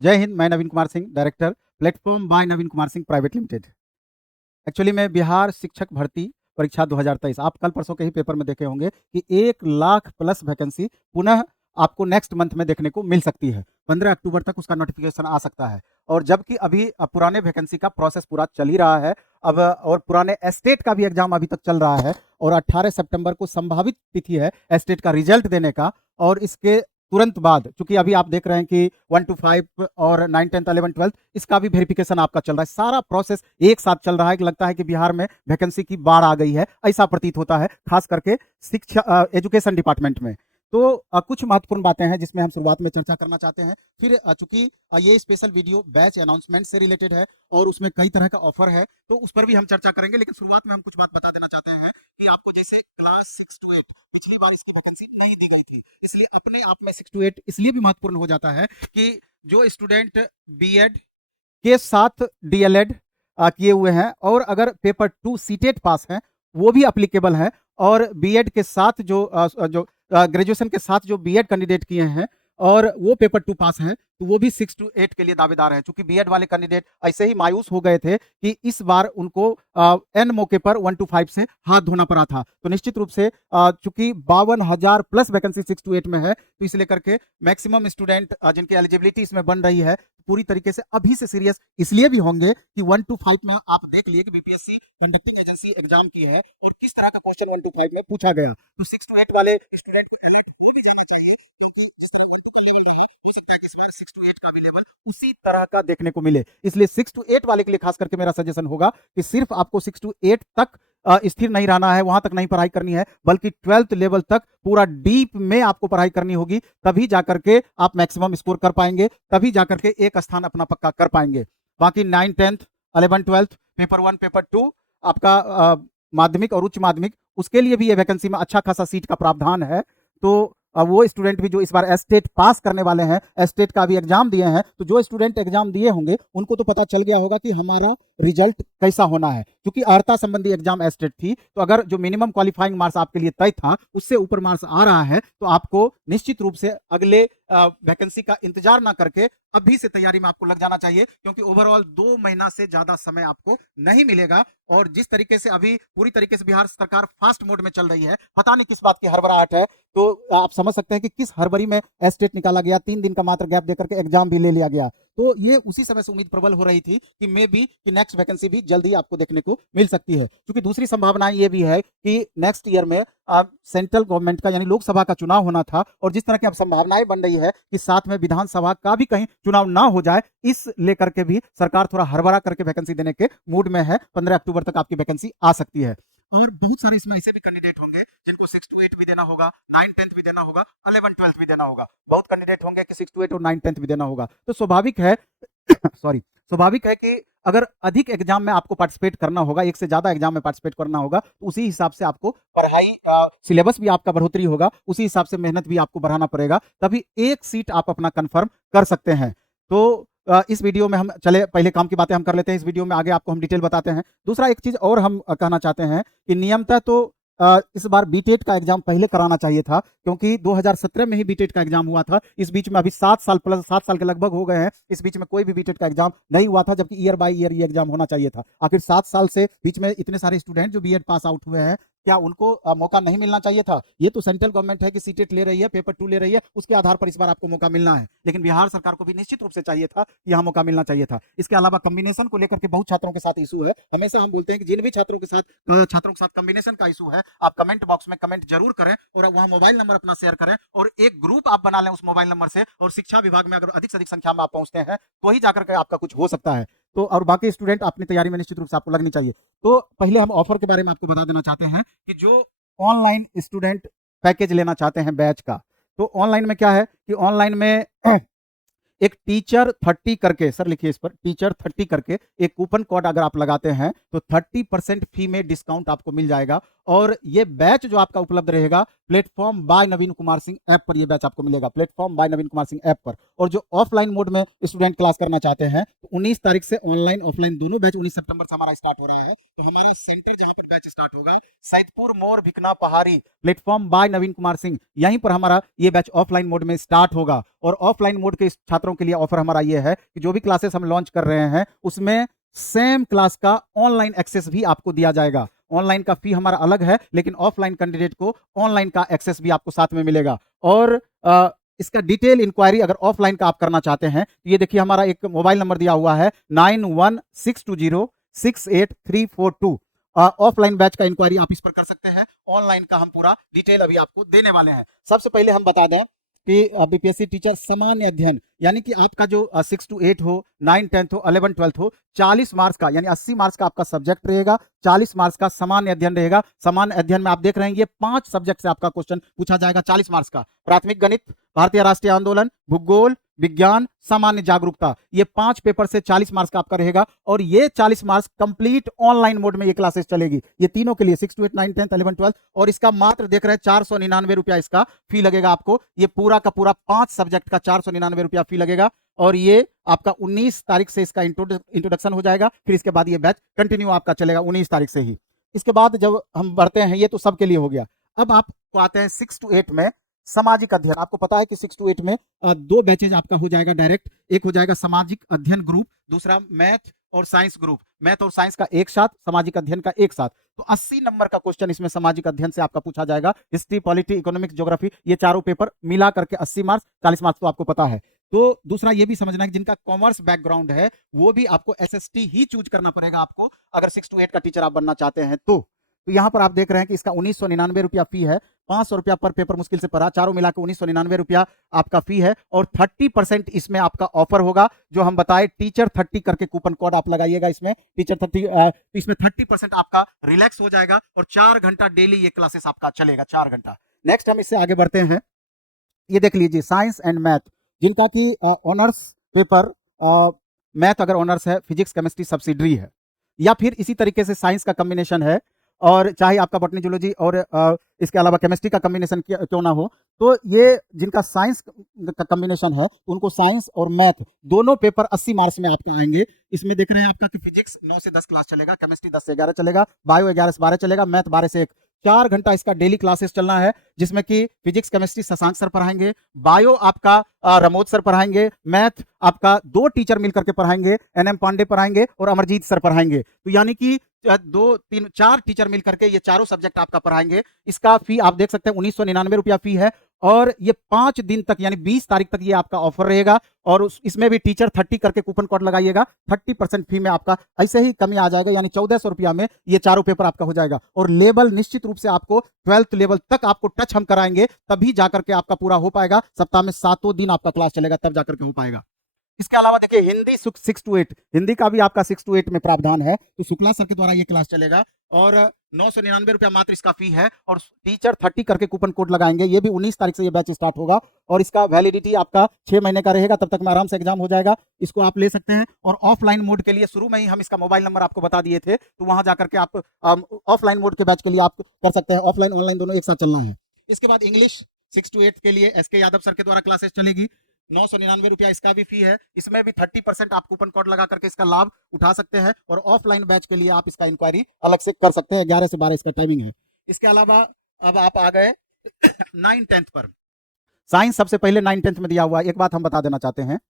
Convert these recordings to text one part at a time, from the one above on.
जय हिंद। मैं Naveen Kumar Singh, director platform by Naveen Kumar Singh private limited. Actually मैं बिहार शिक्षक भर्ती परीक्षा 2023, आप कल परसों के ही पेपर में देखे होंगे कि 1 लाख प्लस वैकेंसी पुनः आपको नेक्स्ट मंथ में देखने को मिल सकती है। 15 अक्टूबर तक उसका नोटिफिकेशन आ सकता है। और जबकि अभी पुराने वैकेंसी का प्रोसेस पूरा चल ही रहा है अब, और पुराने एस्टेट का भी एग्जाम अभी तक चल रहा है और 18 सितंबर को संभावित तिथि है एस्टेट का रिजल्ट देने का। और इसके तुरंत बाद, चूंकि अभी आप देख रहे हैं कि 1 to 5 और 9, 10, 11, 12 इसका भी वेरिफिकेशन आपका चल रहा है। सारा प्रोसेस एक साथ चल रहा है कि लगता है कि बिहार में वैकेंसी की बाढ़ आ गई है, ऐसा प्रतीत होता है, खास करके शिक्षा एजुकेशन डिपार्टमेंट में। तो कुछ महत्वपूर्ण बातें हैं जिसमें हम शुरुआत में चर्चा करना चाहते हैं। फिर चूंकि ये स्पेशल वीडियो बैच अनाउंसमेंट से रिलेटेड है और उसमें कई तरह का ऑफर है, तो उस पर भी हम चर्चा करेंगे। लेकिन शुरुआत में हम कुछ बात बता देना चाहते हैं कि आपको जैसे क्लास 6 to 8 पिछली बार इसकी वैकेंसी नहीं दी गई थी, इसलिए अपने आप में 6 to 8 इसलिए भी महत्वपूर्ण हो जाता है कि जो स्टूडेंट बीएड के साथ डीएलएड किए हुए हैं और अगर पेपर 2 सीटेट पास हैं वो भी अप्लीकेबल है। और बीएड के साथ जो ग्रेजुएशन के साथ जो बीएड कैंडिडेट किए हैं और वो पेपर 2 पास हैं, तो वो भी 6 to 8 के लिए दावेदार है। चूंकि बीएड वाले कैंडिडेट ऐसे ही मायूस हो गए थे कि इस बार उनको एन मौके पर 1 to 5 से हाथ धोना पड़ा था। तो निश्चित रूप से चूंकि 52,000 प्लस वैकेंसी 6 to 8 में है, तो इसलिए करके मैक्सिमम स्टूडेंट जिनकी एलिजिबिलिटी इसमें बन रही है पूरी तरीके से अभी से सीरियस इसलिए भी होंगे कि 1 to 5 में आप देख लिए कि बीपीएससी कंडक्टिंग एजेंसी एग्जाम की है और किस तरह का क्वेश्चन 1 to 5 में पूछा गया। तो 6 to 8 वाले स्टूडेंट को अलर्ट हो भी जाना चाहिए, क्योंकि जिस तरह का लेवल रहा है हो सकता है कि इस बार 6 to 8 का भी लेवल उसी तरह का देखने को मिले। इसलिए 6 to 8 वाले के लिए खास करके मेरा सजेशन होगा कि सिर्फ आपको 6 to 8 तक स्थिर नहीं रहना है, वहां तक नहीं पढ़ाई करनी है, बल्कि 12th लेवल तक पूरा डीप में आपको पढ़ाई करनी होगी। तभी जाकर के आप मैक्सिमम स्कोर कर पाएंगे, तभी जाकर के एक स्थान अपना पक्का कर पाएंगे। बाकी 9, 10, 11, 12 पेपर 1 पेपर 2 आपका माध्यमिक और उच्च माध्यमिक, उसके लिए भी ये वैकेंसी में अच्छा खासा सीट का प्रावधान है। तो वो स्टूडेंट भी जो इस बार एस्टेट पास करने वाले हैं, एस्टेट का भी एग्जाम दिए हैं, तो जो स्टूडेंट एग्जाम दिए होंगे उनको तो पता चल गया होगा कि हमारा रिजल्ट कैसा होना है। क्योंकि अर्हता संबंधी एग्जाम एस्टेट थी, तो अगर जो मिनिमम क्वालिफाइंग मार्क्स आपके लिए तय था उससे ऊपर मार्क्स आ रहा है, तो आपको निश्चित रूप से अगले वैकेंसी का इंतजार ना करके अभी से तैयारी में आपको लग जाना चाहिए। क्योंकि ओवरऑल 2 महीना से ज्यादा समय आपको नहीं मिलेगा। और जिस तरीके से अभी पूरी तरीके से बिहार सरकार फास्ट मोड में चल रही है, पता नहीं किस बात की हड़बड़ाहट है, तो आप समझ सकते हैं कि किस हड़बड़ी में एस्टेट निकाला गया, 3 दिन का मात्र गैप देकर के एग्जाम भी ले लिया गया। तो ये उसी समय से उम्मीद प्रबल हो रही थी कि मे बी कि नेक्स्ट वैकेंसी भी जल्दी आपको देखने को मिल सकती है। क्योंकि दूसरी संभावना ये भी है कि नेक्स्ट ईयर में सेंट्रल गवर्नमेंट का यानी लोकसभा का चुनाव होना था, और जिस तरह की अब संभावनाएं बन रही है कि साथ में विधानसभा का भी कहीं चुनाव ना हो जाए, इस लेकर के भी सरकार थोड़ा हड़बड़ा करके वैकेंसी देने के मूड में है। 15 अक्टूबर तक आपकी वैकेंसी आ सकती है। और बहुत सारे इसमें ऐसे भी कैंडिडेट होंगे जिनको 6 to 8 भी देना होगा, 9, 10 भी देना होगा, 11, 12 भी देना होगा। बहुत कैंडिडेट होंगे कि 6 to 8 और 9, 10 भी देना होगा। तो स्वाभाविक है सॉरी, स्वाभाविक है कि अगर अधिक एग्जाम में आपको पार्टिसिपेट करना होगा, एक से ज्यादा एग्जाम में पार्टिसिपेट करना होगा, तो उसी हिसाब से आपको पढ़ाई सिलेबस भी आपका बढ़ोतरी होगा, उसी हिसाब से मेहनत भी आपको बढ़ाना पड़ेगा, तभी एक सीट आप अपना कंफर्म कर सकते हैं। तो इस वीडियो में हम चले, पहले काम की बातें हम कर लेते हैं, इस वीडियो में आगे आपको हम डिटेल बताते हैं। दूसरा एक चीज और हम कहना चाहते हैं कि नियमतः तो इस बार बीटेट का एग्जाम पहले कराना चाहिए था, क्योंकि 2017 में ही बीटेट का एग्जाम हुआ था। इस बीच में अभी 7 साल प्लस 7 साल के लगभग हो गए हैं, इस बीच में कोई भी बीटेट का एग्जाम नहीं हुआ था, जबकि ईयर बाय ईयर ये एग्जाम होना चाहिए था। आखिर 7 साल से बीच में इतने सारे स्टूडेंट जो बीएड पास आउट हुए हैं, क्या उनको मौका नहीं मिलना चाहिए था? ये तो सेंट्रल गवर्नमेंट है कि सीटेट ले रही है, पेपर 2 ले रही है, उसके आधार पर इस बार आपको मौका मिलना है। लेकिन बिहार सरकार को भी निश्चित रूप से चाहिए था कि यहाँ मौका मिलना चाहिए था। इसके अलावा कॉम्बिनेशन को लेकर के बहुत छात्रों के साथ इशू है। हमेशा हम बोलते हैं कि जिन भी छात्रों के साथ कॉम्बिनेशन का इशू है, आप कमेंट बॉक्स में कमेंट जरूर करें और वहां मोबाइल नंबर अपना शेयर करें और एक ग्रुप आप बना लें उस मोबाइल नंबर से। और शिक्षा विभाग में अगर अधिक से अधिक संख्या में आप पहुंचते हैं तो ही जाकर के आपका कुछ हो सकता है। तो और बाकी स्टूडेंट अपनी तैयारी में निश्चित रूप से आपको लगनी चाहिए। तो पहले हम ऑफर के बारे में आपको बता देना चाहते हैं कि जो ऑनलाइन स्टूडेंट पैकेज लेना चाहते हैं बैच का, तो ऑनलाइन में क्या है कि ऑनलाइन में एक टीचर 30 करके, सर लिखिए इस पर, टीचर 30 करके एक कूपन कोड अगर आप लगाते हैं तो 30% फी में डिस्काउंट आपको मिल जाएगा। और ये बैच जो आपका उपलब्ध रहेगा platform by Naveen Kumar Singh app पर, ये बैच आपको मिलेगा platform by Naveen Kumar Singh app पर। और जो ऑफलाइन मोड में स्टूडेंट क्लास करना चाहते हैं तो 19 तारीख से ऑनलाइन ऑफलाइन दोनों बैच 19 सितंबर से हमारा स्टार्ट हो रहा है। तो हमारा सेंटर जहां पर बैच स्टार्ट होगा सैदपुर मोर भिकना पहाड़ी प्लेटफॉर्म बाय नवीन कुमार सिंह, यहीं पर हमारा ये बैच ऑफलाइन मोड में स्टार्ट होगा। और ऑफलाइन मोड के छात्रों के लिए ऑफर हमारा ये है कि जो भी क्लासेस हम लॉन्च कर रहे हैं उसमें सेम क्लास का ऑनलाइन एक्सेस भी आपको दिया जाएगा। ऑनलाइन का फी हमारा अलग है, लेकिन ऑफलाइन कैंडिडेट को ऑनलाइन का एक्सेस भी आपको साथ में मिलेगा। और इसका डिटेल इंक्वायरी अगर ऑफलाइन का आप करना चाहते हैं तो ये देखिए हमारा एक मोबाइल नंबर दिया हुआ है 9162068342। ऑफलाइन बैच का इंक्वायरी आप इस पर कर सकते हैं। ऑनलाइन का हम पूरा डिटेल अभी आपको देने वाले हैं। सबसे पहले हम बता दें कि बीपीएससी टीचर सामान्य अध्ययन यानी कि आपका जो 6 to 8 हो, 9 10th हो, 11 12th हो, 40 मार्क्स का यानी 80 मार्क्स का आपका सब्जेक्ट रहेगा, 40 मार्क्स का सामान्य अध्ययन रहेगा। सामान्य अध्ययन में आप देख रहे हैं ये 5 सब्जेक्ट से आपका क्वेश्चन पूछा जाएगा 40 मार्क्स का। प्राथमिक गणित, भारतीय राष्ट्रीय आंदोलन, भूगोल, विज्ञान, सामान्य जागरूकता, ये 5 पेपर से 40 मार्क्स का आपका रहेगा। और ये 40 मार्क्स कंप्लीट ऑनलाइन मोड में ये क्लासेस चलेगी, ये तीनों के लिए 6 to 8 9 10 11 12। और इसका मात्र देख रहे हैं 499 रुपया इसका फी लगेगा आपको। ये पूरा का पूरा 5 सब्जेक्ट का 499 रुपया फी लगेगा। और ये आपका 19 तारीख से इसका इंट्रोडक्शन हो जाएगा, फिर इसके बाद ये बैच कंटिन्यू आपका चलेगा 19 तारीख से ही। इसके बाद जब हम बढ़ते हैं, ये तो सबके लिए हो गया। अब आपको आते हैं 6 to 8 में सामाजिक अध्ययन। आपको पता है कि 6 to 8 में 2 बैचेज आपका हो जाएगा डायरेक्ट। एक हो जाएगा सामाजिक अध्ययन ग्रुप, दूसरा मैथ और साइंस ग्रुप। मैथ और साइंस का एक साथ, सामाजिक अध्ययन का एक साथ। तो 80 नंबर का क्वेश्चन इसमें सामाजिक अध्ययन से आपका पूछा जाएगा। हिस्ट्री, पॉलिटी, इकोनॉमिक्स, ज्योग्राफी, ये चारों पेपर मिला करके 80 मार्क्स, 40 मार्क्स तो आपको पता है। तो दूसरा ये भी समझना है कि जिनका कॉमर्स बैकग्राउंड है वो भी आपको एसएसटी ही चूज करना पड़ेगा आपको, अगर 6 to 8 का टीचर आप बनना चाहते हैं तो। यहां पर आप देख रहे हैं कि इसका 1999 रुपया फी है, 500 रुपया पर पेपर मुश्किल से पड़ा, चारों मिलाकर 1999 रुपया आपका फी है। और 30% इसमें आपका ऑफर होगा, जो हम बताए टीचर 30 करके कूपन कोड आप लगाइएगा इसमें, टीचर 30। इसमें 30% आपका रिलैक्स हो जाएगा और 4 घंटा डेली ये क्लासेस आपका चलेगा, 4 घंटा। नेक्स्ट हम इससे आगे बढ़ते हैं। ये देख लीजिए साइंस एंड मैथ, जिनका कि ऑनर्स पेपर मैथ अगर ऑनर्स है, फिजिक्स केमिस्ट्री सब्सिडरी है, या फिर इसी तरीके से साइंस का कॉम्बिनेशन है, और चाहे आपका बॉटनी जूलॉजी और इसके अलावा केमिस्ट्री का कॉम्बिनेशन क्यों ना हो, तो ये जिनका साइंस का कॉम्बिनेशन है उनको साइंस और मैथ दोनों पेपर 80 मार्क्स में आपका आएंगे। इसमें देख रहे हैं आपका कि फिजिक्स 9 से 10 क्लास चलेगा, केमिस्ट्री 10 से 11 चलेगा, बायो 11 से 12 चलेगा, मैथ 12 से 1। 4 घंटा इसका डेली क्लासेस चलना है, जिसमें कि फिजिक्स केमिस्ट्री शशांक सर पढ़ाएंगे, बायो आपका रमोद सर पढ़ाएंगे, मैथ आपका 2 टीचर मिलकर के पढ़ाएंगे, एनएम पांडे पढ़ाएंगे और अमरजीत सर पढ़ाएंगे। तो यानी कि 2 3 4 टीचर मिलकर के ये चारों सब्जेक्ट आपका पढ़ाएंगे। इसका फी आप देख सकते हैं 1999 रुपया फी है। और ये 5 दिन तक यानी 20 तारीख तक ये आपका ऑफर रहेगा। और इसमें भी टीचर 30 करके कूपन कोड लगाइएगा, 30% फी में आपका ऐसे ही कमी आ जाएगा, यानी 1400 रुपया में ये चारों पेपर आपका हो जाएगा। और लेवल निश्चित रूप से आपको 12th लेवल तक आपको टच हम कराएंगे, तभी जाकर के आपका पूरा हो पाएगा। सप्ताह में 7 दिन आपका क्लास चलेगा, तब जाकर के हो पाएगा। इसके अलावा देखिए हिंदी 6 to 8, हिंदी का भी आपका 6 to 8 में प्रावधान है, तो शुक्ला सर के द्वारा ये क्लास चलेगा। और 999 रुपया मात्र इसका फी है, और टीचर 30 करके कूपन कोड लगाएंगे। ये भी 19 तारीख से ये बैच स्टार्ट होगा, और इसका वैलिडिटी आपका 6 महीने का रहेगा, तब तक में आराम से एग्जाम हो जाएगा, इसको आप ले सकते हैं। और ऑफलाइन मोड के लिए शुरू में ही हम इसका मोबाइल नंबर आपको बता दिए थे, तो वहां जाकर के आप ऑफलाइन मोड के बैच के लिए आप कर सकते हैं। ऑफलाइन ऑनलाइन दोनों एक साथ चलना है। इसके बाद इंग्लिश 6 to 8 के लिए एसके यादव सर के द्वारा क्लासेस चलेगी, 999 रुपया इसका भी फी है। इसमें भी 30% आप कूपन कोड लगा करके इसका लाभ उठा सकते हैं। और ऑफलाइन बैच के लिए आप इसका इंक्वायरी अलग से कर सकते हैं, 11 से 12 इसका टाइमिंग है। इसके अलावा अब आप आ गए 9 10th पर। साइंस सबसे पहले 9 10th में दिया हुआ है। एक बात हम बता देना चाहते हैं,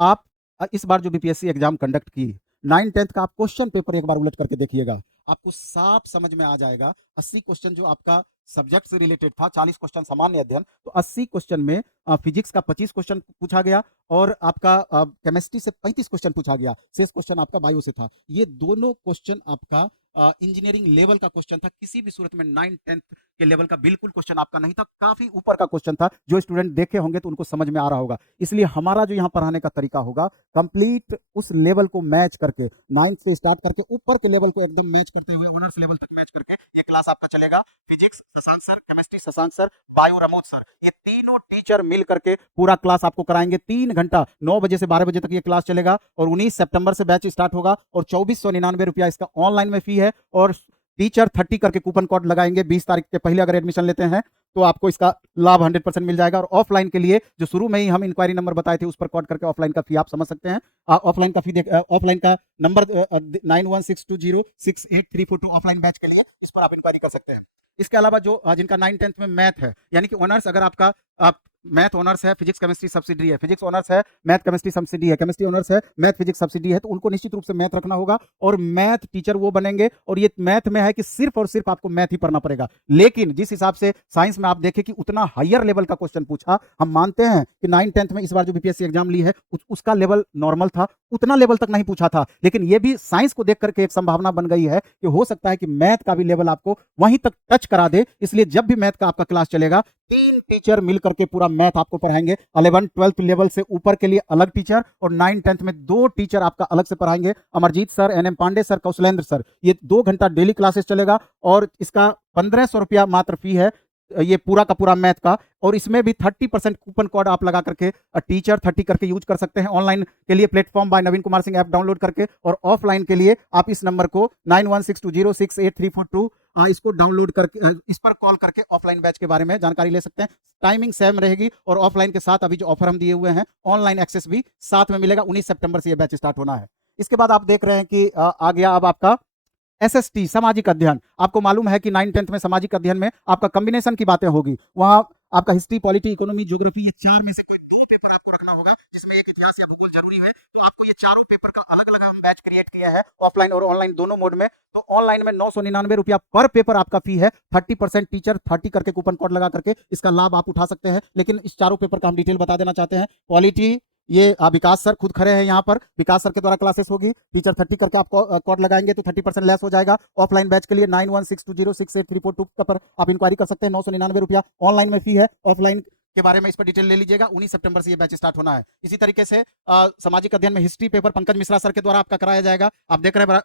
आप इस बार जो बीपीएससी एग्जाम कंडक्ट की 9 10th का आप क्वेश्चन पेपर एक बार उलट करके देखिएगा, आपको साफ समझ में आ जाएगा। 80 क्वेश्चन जो आपका सब्जेक्ट से रिलेटेड था, 40 क्वेश्चन सामान्य अध्ययन, तो 80 क्वेश्चन में फिजिक्स का 25 क्वेश्चन पूछा गया, और आपका केमिस्ट्री से 35 क्वेश्चन पूछा गया, शेष क्वेश्चन आपका बायो से था। ये दोनों क्वेश्चन आपका इंजीनियरिंग लेवल का क्वेश्चन था, किसी भी सूरत में 9 10th के लेवल का बिल्कुल क्वेश्चन आपका नहीं था, काफी ऊपर का क्वेश्चन था। जो स्टूडेंट देखे होंगे तो उनको समझ में आ रहा होगा। इसलिए हमारा जो यहाँ पढ़ाने का तरीका होगा, कंप्लीट उस लेवल को मैच करके, 9th से स्टार्ट करके ऊपर के लेवल को एकदम मैच करते हुए ऑनर्स लेवल तक मैच करके ये क्लास आपका चलेगा। Physics Shashank sir, chemistry Shashank sir, bio Ramod sir, ये तीनों टीचर मिल करके पूरा क्लास आपको कराएंगे। 3 घंटा 9 बजे से 12 बजे तक ये क्लास चलेगा, और 19 सितंबर से बैच स्टार्ट होगा, और 2499 रुपया इसका ऑनलाइन में फी है। और टीचर 30 करके कूपन कोड लगाएंगे 20 तारीख के पहले अगर एडमिशन लेते हैं तो आपको इसका लाभ 100% मिल जाएगा। और ऑफलाइन के लिए जो शुरू में ही हम इंक्वायरी नंबर बताए थे उस पर कॉल करके ऑफलाइन का फी आप समझ सकते हैं। ऑफलाइन का फी ऑफलाइन का नंबर 9162068342 ऑफलाइन बैच के लिए, इस पर आप इंक्वायरी कर सकते हैं। इसके अलावा जो जिनका 9-10 में मैथ है यानी कि ऑनर्स, अगर आपका मैथ ऑनर्स है, फिजिक्स केमिस्ट्री सब्सिडी है, फिजिक्स ऑनर्स है, मैथ केमिस्ट्री सब्सिडी है, केमिस्ट्री ऑनर्स है, मैथ फिजिक्स सब्सिडी है, तो उनको निश्चित रूप से मैथ रखना होगा और मैथ टीचर वो बनेंगे। और ये मैथ में है कि सिर्फ और सिर्फ आपको मैथ ही पढ़ना पड़ेगा। लेकिन जिस हिसाब से साइंस में आप देखें कि उतना हायर लेवल का क्वेश्चन पूछा, हम मानते हैं कि 9-10 में इस बार जो बीपीएससी एग्जाम ली है उसका लेवल नॉर्मल था, उतना लेवल तक नहीं पूछा था, लेकिन ये भी साइंस को देख करके एक संभावना बन गई है कि हो सकता है कि मैथ का भी लेवल आपको वहीं तक टच करा दे। इसलिए जब भी मैथ का आपका क्लास चलेगा 3 टीचर मिलकर के पूरा मैथ आपको पढ़ाएंगे। 11-12 लेवल से ऊपर के लिए अलग टीचर और 9-10 में 2 टीचर आपका अलग से पढ़ाएंगे। Amarjeet sir, NM Pandey sir, Kaushalendra sir. ये 2 घंटा डेली क्लासेस चलेगा और इसका 1500 रुपया मात्र फी है ये पूरा का पूरा मैथ का। और इसमें भी 30% कूपन कोड आप लगा करके टीचर 30 करके यूज कर सकते हैं। ऑनलाइन के लिए platform by Naveen Kumar Singh app download करके, और ऑफलाइन के लिए आप इस नंबर को 9162068342 इसको डाउनलोड करके इस पर कॉल करके ऑफलाइन बैच के बारे में जानकारी ले सकते हैं। टाइमिंग सेम रहेगी और ऑफलाइन के साथ अभी जो ऑफर हम दिए हुए हैं ऑनलाइन एक्सेस भी साथ में मिलेगा। 19 सितंबर से ये बैच स्टार्ट होना है। इसके बाद आप देख रहे हैं कि आ गया अब आपका एसएसटी सामाजिक अध्ययन। आपको मालूम है कि 9-10 में सामाजिक अध्ययन में आपका कॉम्बिनेशन की बातें होगी। वहां आपका हिस्ट्री, पॉलिटी, इकोनॉमी, ज्योग्राफी, ये 4 में से कोई 2 पेपर आपको रखना होगा, जिसमें एक इतिहास या भूगोल जरूरी है। तो आपको ये चारों पेपर का अलग अलग हम बैच क्रिएट किया है, ऑफलाइन और ऑनलाइन दोनों मोड में। तो ऑनलाइन में 999 रुपया पर पेपर आपका फी है। 30% टीचर 30 करके कूपन कोड लगा करके इसका लाभ आप उठा सकते हैं। लेकिन इस चारों पेपर का हम डिटेल बता देना चाहते हैं। पॉलिटी, ये विकास सर खुद खड़े हैं यहाँ पर, विकास सर के द्वारा क्लासेस होगी। टीचर 30 करके आपको कोड लगाएंगे तो 30% लेस हो जाएगा। ऑफलाइन बैच के लिए 9162068342 पर आप इंक्वायरी कर सकते हैं। 999 रुपया ऑनलाइन में फी है। ऑफलाइन के बारे में इस पर डिटेल ले लीजिएगा। 19 सितंबर से ये बैच स्टार्ट होना है। इसी तरीके से सामाजिक अध्ययन में history paper Pankaj Mishra sir के द्वारा आपका कराया जाएगा। आप देख रहे हैं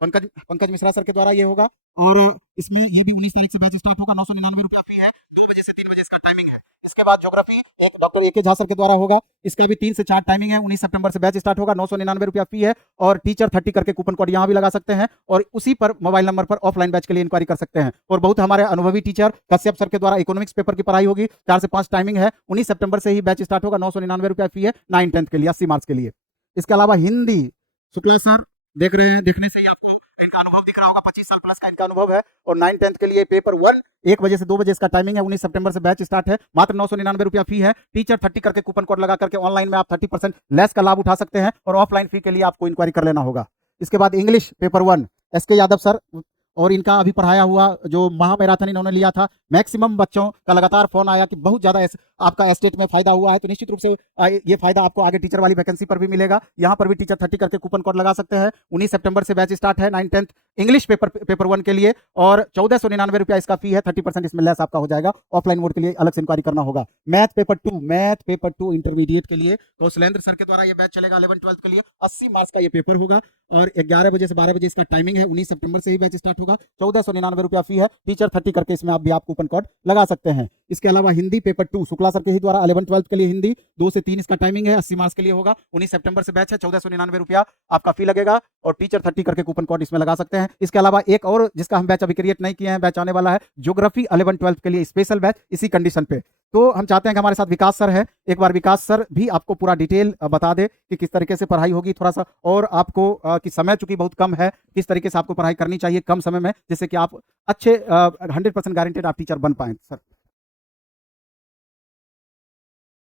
पंकज मिश्रा सर के द्वारा ये होगा। और इसमें ये भी 19 तारीख से बैच स्टार्ट होगा। 999 रुपया फी है। 2 बजे से 3 बजे इसका टाइमिंग है। इसके बाद ज्योग्राफी एक डॉक्टर ए के झा सर के द्वारा होगा। इसका भी 3 से 4 टाइमिंग है। 19 सितंबर से बैच स्टार्ट होगा। 999 रुपया फी है और टीचर 30 करके कूपन कोड यहाँ भी लगा सकते हैं और उसी पर मोबाइल नंबर पर ऑफलाइन बैच के लिए इंक्वायरी कर सकते हैं। और बहुत हमारे अनुभवी टीचर कश्यप सर के द्वारा इकोनॉमिक्स पेपर की पढ़ाई होगी। 4 से 5 टाइमिंग है। 19 सितंबर से ही बैच स्टार्ट होगा। 999 रुपया फी है 9-10 के लिए, 80 मार्क्स के लिए। इसके अलावा हिंदी, शुक्ला सर देख रहे हैं, देखने से ही आपको इनका अनुभव दिख रहा होगा। 25 साल प्लस का इनका अनुभव है। और 9-10 के लिए पेपर 1 1 बजे से 2 बजे इसका टाइमिंग है। 19 सितंबर से बैच स्टार्ट है। मात्र 999 रुपया फी है। टीचर 30 करके कूपन कोड लगा करके ऑनलाइन में आप 30% लेस का लाभ उठा सकते हैं और ऑफलाइन फी के लिए आपको इंक्वायरी कर लेना होगा। इसके बाद English paper 1 SK Yadav sir और इनका अभी पढ़ाया हुआ जो महा मैराथन इन्होंने लिया था। मैक्सिमम बच्चों का लगातार फोन आया कि बहुत ज्यादा आपका एस्टेट में फायदा हुआ है। तो निश्चित रूप से ये फायदा आपको आगे टीचर वाली वैकेंसी पर भी मिलेगा। यहाँ पर भी टीचर 30 करके कूपन कोड लगा सकते हैं। 19 सितंबर से बैच स्टार्ट है 9-10 इंग्लिश पेपर 1 के लिए और 1499 रुपया इसका फी है। 30% इसमें लेस आपका हो जाएगा। ऑफलाइन मोड के लिए अलग से इंक्वायरी करना होगा। मैथ पेपर 2 इंटरमीडिएट के लिए कौशलेंद्र सर के द्वारा ये बैच चलेगा। 11-12 के लिए 80 मार्क्स का ये पेपर होगा और 11 बजे से 12 बजे इसका टाइमिंग है। 19 सितंबर से ही बैच स्टार्ट होगा। 1499 रुपया फी है। टीचर 30 करके इसमें आप भी आप कूपन कोड लगा सकते हैं। इसके अलावा हिंदी पेपर 2 शुक्ला सर के ही द्वारा 11-12 के लिए हिंदी 2 से 3 इसका टाइमिंग है। 80 मार्क्स के लिए होगा। 19 सितंबर से बैच है। 1499 रुपया आपका फी लगेगा और टीचर 30 करके कूपन कोड इसमें लगा सकते हैं। इसके अलावा एक और जिसका हम बैच अभी क्रिएट नहीं किए हैं, बैच आने वाला है ज्योग्राफी 11-12 के लिए स्पेशल बैच इसी कंडीशन पे। तो हम चाहते हैं कि हमारे साथ विकास सर है, एक बार विकास सर भी आपको पूरा डिटेल बता दे कि किस तरीके से पढ़ाई होगी थोड़ा सा, और आपको कि समय चूंकि बहुत कम है, किस तरीके से आपको पढ़ाई करनी चाहिए कम समय में, जिससे कि आप अच्छे 100% गारंटेड आप टीचर बन पाए। सर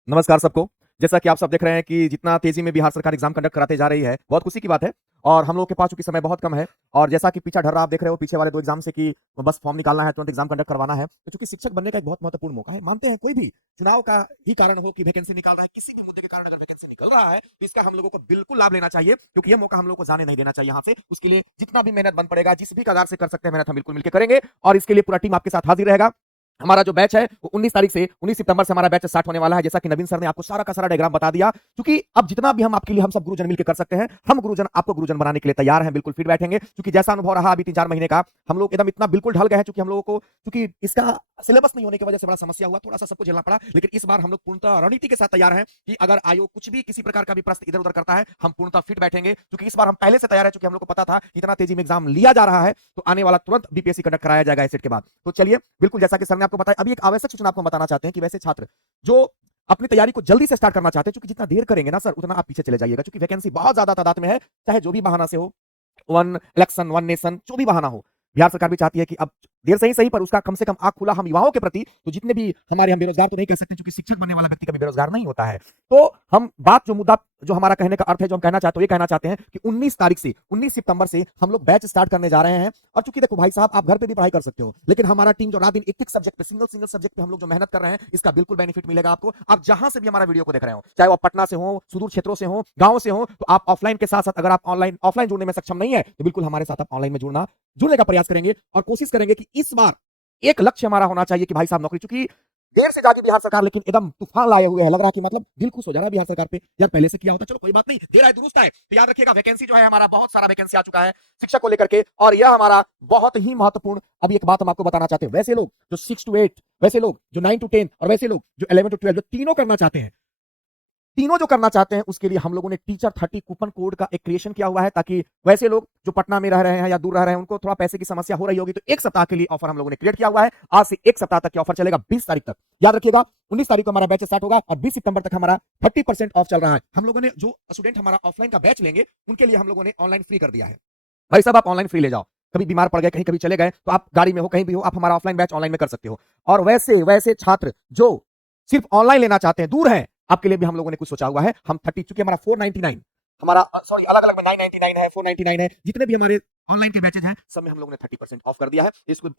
नमस्कार सबको। जैसा कि आप सब देख रहे हैं कि जितना तेजी में बिहार सरकार एग्जाम कंडक्ट कराते जा रही है, बहुत खुशी की बात है। और हम लोगों के पास चूंकि समय बहुत कम है और जैसा कि पीछा ढर्रा आप देख रहे हो पीछे वाले 2 एग्जाम से कि बस फॉर्म निकालना है, तुरंत एग्जाम कंडक्ट करवाना है, तो चूंकि शिक्षक बनने का एक बहुत महत्वपूर्ण मौका है। मानते हैं कोई भी चुनाव का ही कारण हो कि वैकेंसी निकाल रहा है, किसी भी मुद्दे के कारण अगर वैकेंसी निकल रहा है तो इसका हम लोगों को बिल्कुल लाभ लेना चाहिए, क्योंकि यह मौका हम लोगों को जाने नहीं देना चाहिए यहाँ से। उसके लिए जितना भी मेहनत बन पड़ेगा, जिस भी कगार से कर सकते हैं मेहनत हम बिल्कुल मिलकर करेंगे और इसके लिए पूरा टीम आपके साथ हाजिर रहेगा। हमारा जो बैच है वो 19 तारीख से 19 सितंबर से हमारा बैच स्टार्ट होने वाला है। जैसा कि नवीन सर ने आपको सारा का सारा डायग्राम बता दिया। क्योंकि अब जितना भी हम आपके लिए हम सब गुरुजन मिलकर कर सकते हैं, हम गुरुजन आपको गुरुजन बनाने के लिए तैयार हैं, बिल्कुल फिट बैठेंगे। क्योंकि जैसा अनुभव रहा अभी 3-4 महीने का, हम लोग एकदम इतना बिल्कुल ढल गए हैं। क्योंकि हम लोगों को क्योंकि इसका सिलेबस नहीं होने की वजह से बड़ा समस्या हुआ, थोड़ा सा सबको झेलना पड़ा। लेकिन इस बार हम लोग पूर्णतः रणनीति के साथ तैयार हैं कि अगर आयोग कुछ भी किसी प्रकार का भी प्रश्न इधर उधर करता है, हम पूर्णतः फिट बैठेंगे। क्योंकि इस बार हम पहले से तैयार है, क्योंकि हम लोग को पता था इतना तेजी में एग्जाम लिया जा रहा है, तो आने वाला तुरंत बीपीएससी कंडक्ट कराया जाएगा एसेट के बाद। तो चलिए, बिल्कुल जैसा कि सर ने आपको बताया, अभी एक आवश्यक सूचना आपको बताना चाहते हैं कि वैसे छात्र जो अपनी तैयारी को जल्दी से स्टार्ट करना चाहते हैं, क्योंकि जितना देर करेंगे ना सर, उतना आप पीछे चले जाइएगा। क्योंकि वैकेंसी बहुत ज्यादा तादाद में है, चाहे जो भी बहाना से हो, वन इलेक्शन, वन नेशन, जो भी बहाना हो। बिहार सरकार भी चाहती है कि अब देर से ही सही, पर उसका कम से कम आंख खुला हम युवाओं के प्रति। तो जितने भी हमारे, हम बेरोजगार तो नहीं कह सकते, क्योंकि शिक्षक बनने वाला व्यक्ति कभी बेरोजगार नहीं होता है। तो हम बात, जो मुद्दा, जो हमारा कहने का अर्थ है, जो हम कहना चाहते हैं, ये कहना चाहते हैं कि 19 तारीख से 19 सितंबर से हम लोग बैच स्टार्ट करने जा रहे हैं। और चूंकि देखो भाई साहब, आप घर पे भी पढ़ाई कर सकते हो, लेकिन हमारा टीम जो रात दिन एक सब्जेक्ट पे, सिंगल सब्जेक्ट पे हम लोग जो मेहनत कर रहे हैं, इसका बिल्कुल बेनिफिट मिलेगा आपको। आप जहां से भी हमारा वीडियो को देख रहे हो, चाहे वो पटना से हो, सुदूर क्षेत्रों से हो, गांव से हो, तो आप ऑफलाइन के साथ साथ, अगर आप ऑफलाइन जुड़ने में सक्षम नहीं है, तो बिल्कुल हमारे साथ आप ऑनलाइन में जुड़ने का प्रयास करेंगे। और कोशिश करेंगे कि इस बार एक लक्ष्य हमारा होना चाहिए कि भाई साहब नौकरी, चूंकि देर से जागी बिहार सरकार, लेकिन एकदम तूफान लाए हुए है। लग रहा कि मतलब दिल खुश हो जा रहा है बिहार सरकार पे, यार पहले से किया होता। चलो कोई बात नहीं, देर आए दुरुस्त आए। तो याद रखिएगा, वैकेंसी जो है हमारा, बहुत सारा वैकेंसी आ चुका है शिक्षक को लेकर के, और यह हमारा बहुत ही महत्वपूर्ण। अभी एक बात हम आपको बताना चाहते हैं, वैसे लोग जो 6 to 8, वैसे लोग जो 9 to 10, और वैसे लोग जो 11 to 12, जो तीनों करना चाहते हैं, तीनों जो करना चाहते हैं, उसके लिए हम लोगों ने टीचर 30 कूपन कोड का एक क्रिएशन किया हुआ है, ताकि वैसे लोग जो पटना में रह रहे हैं या दूर रह रहे हैं, उनको थोड़ा पैसे की समस्या हो रही होगी, तो एक सप्ताह के लिए ऑफर हम लोगों ने क्रिएट किया हुआ है। आज से एक सप्ताह तक की ऑफर चलेगा, 20 तारीख तक। याद रखिएगा, 19 तारीख को हमारा बैच स्टार्ट होगा और 20 सितंबर तक हमारा 30% ऑफ चल रहा है। हम लोगों ने, जो स्टूडेंट हमारा ऑफलाइन का बैच लेंगे, उनके लिए हम लोगों ने ऑनलाइन फ्री कर दिया है। भाई साहब, आप ऑनलाइन फ्री ले जाओ, कभी बीमार पड़ गए, कहीं कभी चले गए, तो आप गाड़ी में हो, कहीं भी हो, आप हमारा ऑफलाइन बैच ऑनलाइन में कर सकते हो। और वैसे छात्र जो सिर्फ ऑनलाइन लेना चाहते हैं, दूर हैं, आपके लिए भी हम लोगों ने कुछ सोचा हुआ है। हम 30, चूंकि हमारा 499, हमारा सॉरी अलग अलग में 999 है, 499 है, जितने भी हमारे ऑनलाइन के बैचेज हैं, सब में हम लोगों ने 30% ऑफ कर दिया है।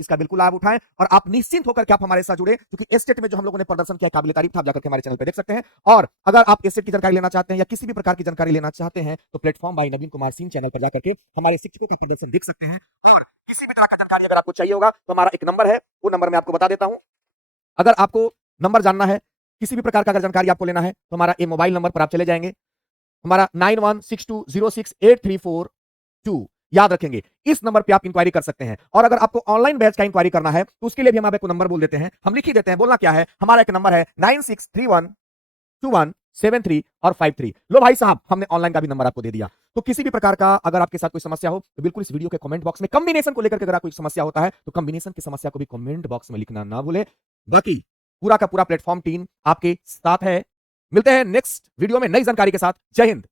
इसका बिल्कुल लाभ उठाएं, और आप निश्चिंत होकर के आप हमारे साथ जुड़े, क्योंकि एस्टेट में जो हम लोगों ने प्रदर्शन किया, काबिल तारीफ था। आप जाकर के हमारे चैनल पे देख सकते हैं। और अगर आप एस्टेट की जानकारी लेना चाहते हैं या किसी भी प्रकार की जानकारी लेना चाहते हैं, तो platform by Naveen Kumar Singh channel पर जाकर के हमारे शिक्षकों का प्रदर्शन देख सकते हैं। और किसी भी तरह का जानकारी अगर आपको चाहिए होगा, तो हमारा एक नंबर है, वो नंबर मैं आपको बता देता हूं। अगर आपको नंबर जानना है, किसी भी प्रकार का अगर जानकारी आपको लेना है, तो हमारा ये मोबाइल नंबर पर आप चले जाएंगे, हमारा 9162068342। याद रखेंगे, इस नंबर पे आप इंक्वायरी कर सकते हैं। और अगर आपको ऑनलाइन बैच का इंक्वायरी करना है, तो उसके लिए भी हम आपको नंबर बोल देते हैं, हम लिख ही देते हैं। बोलना क्या है, हमारा एक नंबर है 96312173 और 53। लो भाई साहब, हमने ऑनलाइन का भी नंबर आपको दे दिया। तो किसी भी प्रकार का अगर आपके साथ कोई समस्या हो, तो बिल्कुल इस वीडियो के कमेंट बॉक्स में कॉम्बिनेशन को लेकर के अगर कोई समस्या होता है, तो कॉम्बिनेशन की समस्या को भी कमेंट बॉक्स में लिखना ना भूलें। बाकी पूरा का पूरा प्लेटफॉर्म टीम आपके साथ है। मिलते हैं नेक्स्ट वीडियो में नई जानकारी के साथ। जय हिंद।